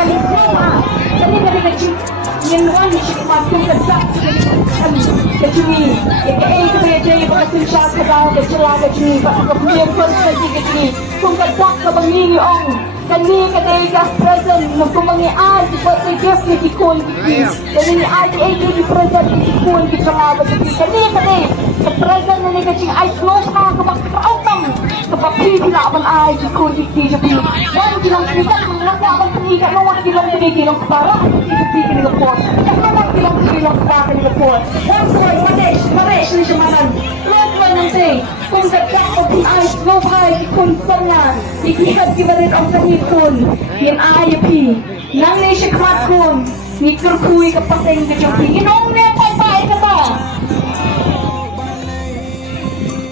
kali sama kali kecil yang wani sih waktu kerja kecumi ya jadi betul syak kecil kecumi kemudian pergi kecumi kung kerja ke bangini ong kani kadai ka present nagkumangi ad but the gift ni kikon kani ni ad ay di present ni kikon kitama kani kadai ka present ni kaching ay close ka kapag kapapila man ay kikon kiti jabi wan kilang kita nakwa man paniga no wan kilang kilang para kiti kilang po nakwa kilang para kilang po wan boy madesh ni siya Lord one ng say kung kadyak o di ay no pay kikon sana ikikad kibarit ang kun yang ayapi nang ni siya kamakon ni kurkuy kapateng ka jupi inong niya pay ka ba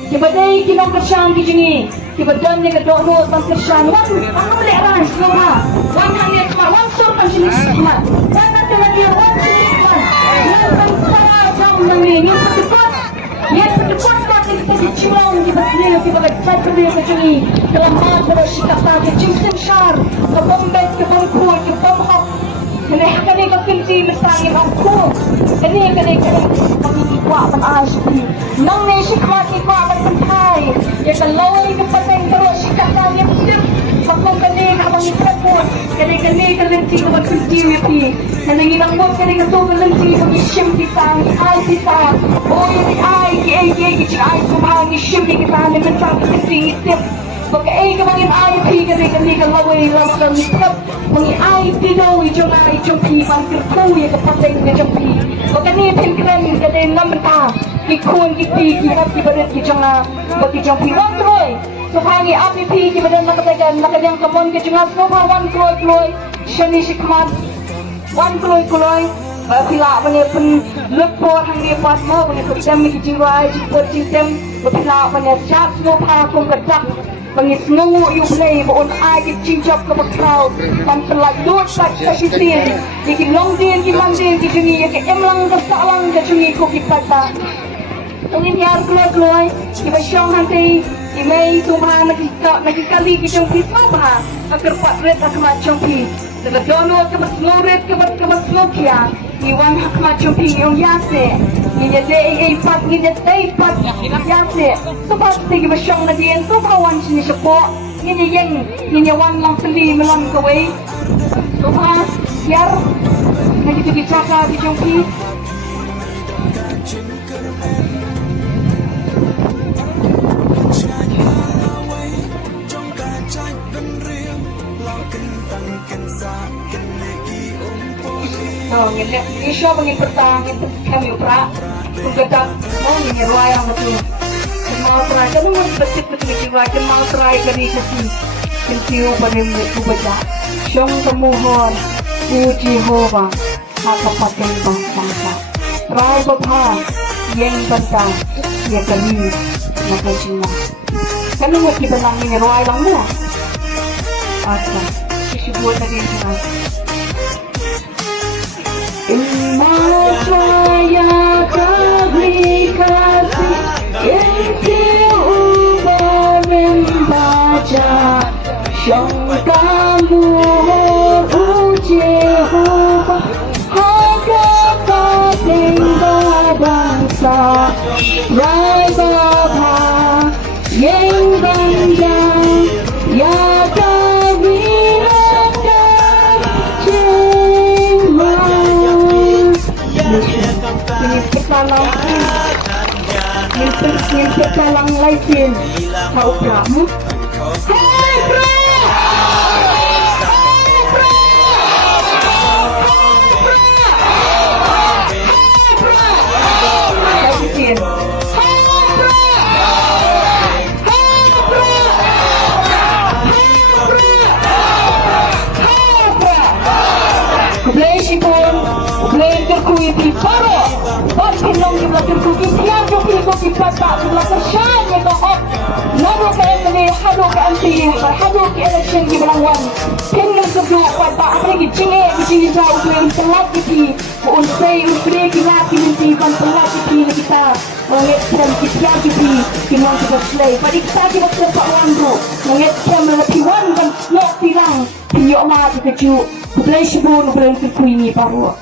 kibaday kinong kasyang kijingi kibadan niya kadono tang kasyang wan ano mali arans no ha wan hangya kama wan surpan siya nisiman wan natin lagi wan sinisiman yan tang para jam nangin yung patikot yan patikot bakit kita dichulong kibaday kibagagtad ka rin kajungi kalamat pero siya kapag jimsim syar kabombet kabangkul kabamhak kani kapinti masangin ang ko kani pagkikwa pag-aasli nang nesik makikwa pagpantay ya kalaway kapatay pero siya kapag pagkong kani kapag itrapot kani kalinti kapag continuity nananginang mo kani katubalanti pag-isyim kita ay kita o yun ay kiay ay kumahang isyim kita naman sa pagkisingitip pagkain ka mangin IP kani kalaway lang sa mitap mangi IP daw ijong ay ijong pipan kirkuya kapatay ng ijong pi pagkani pinkran kani naman ta ikun kiti kihat kibarit ijong bag ijong pi wan troy so hangi api pi kibarit nakatagan nakadang kamon kijong asno pa wan kloy siya ni sikmat wan kloy pila pa niya pun lupor hangi pat mo pang ipagdam ni kijing waj jikot jingtem pila pa niya siya sno pa kung kadak pangisnungo yung play buon agit chinchap ka mag-crowd pantaladot sa sitin ikilong din kijungi ikim lang kasalang kijungi ko kipata tungin yar kloy iba siyang hantay imay tumahan nagkikali kijung pisma ba agkarpat rin akmachong pi nagadono kamasnurit kamasnukya iwan hakmachong pi yung yase Nginya pat yase supat sige ba siyang nadiyan tupawan siya po nginya wan lang sali melang kaway tupa yar nagitugitsaka kijong pi Isyo mengipetang kami upra kugadak mau nyeruai ang betul mau try kamu mau betul nyeruai kan mau try kali kasi kintiu pada mu baca syong temuhon puji Jehova maka paten bangsa try bapa yang bentang ya kali maka cina kamu mau kibenang nyeruai lang mo asa sisibuan tadi cina Saya kasih yang ubah membaca Syong kamu Jehova Haka tinggal bangsa Rai Bapa yang bandang ya Ngintip na lang laisin sa upra mo. Hey, bro! Laisin. Kublay sipon, kublay terkuit di paro. Bos pinong di belakang kuki pian joki kuki pata di belakang syan ya kok. Nado ka ni hado ka anti, hado ka election di belangwan. Pinong sebelum pata apa lagi cinge di jauh dengan telat di unsay usre kinaki minti ban telat di kita. Mengit pram kita di pinong sudah selai. Pada kita di waktu Pak Wan bro. Mengit pram lebih wan ban nok pirang. Iyo ma, kita cu, play shibu, no play kuini paro.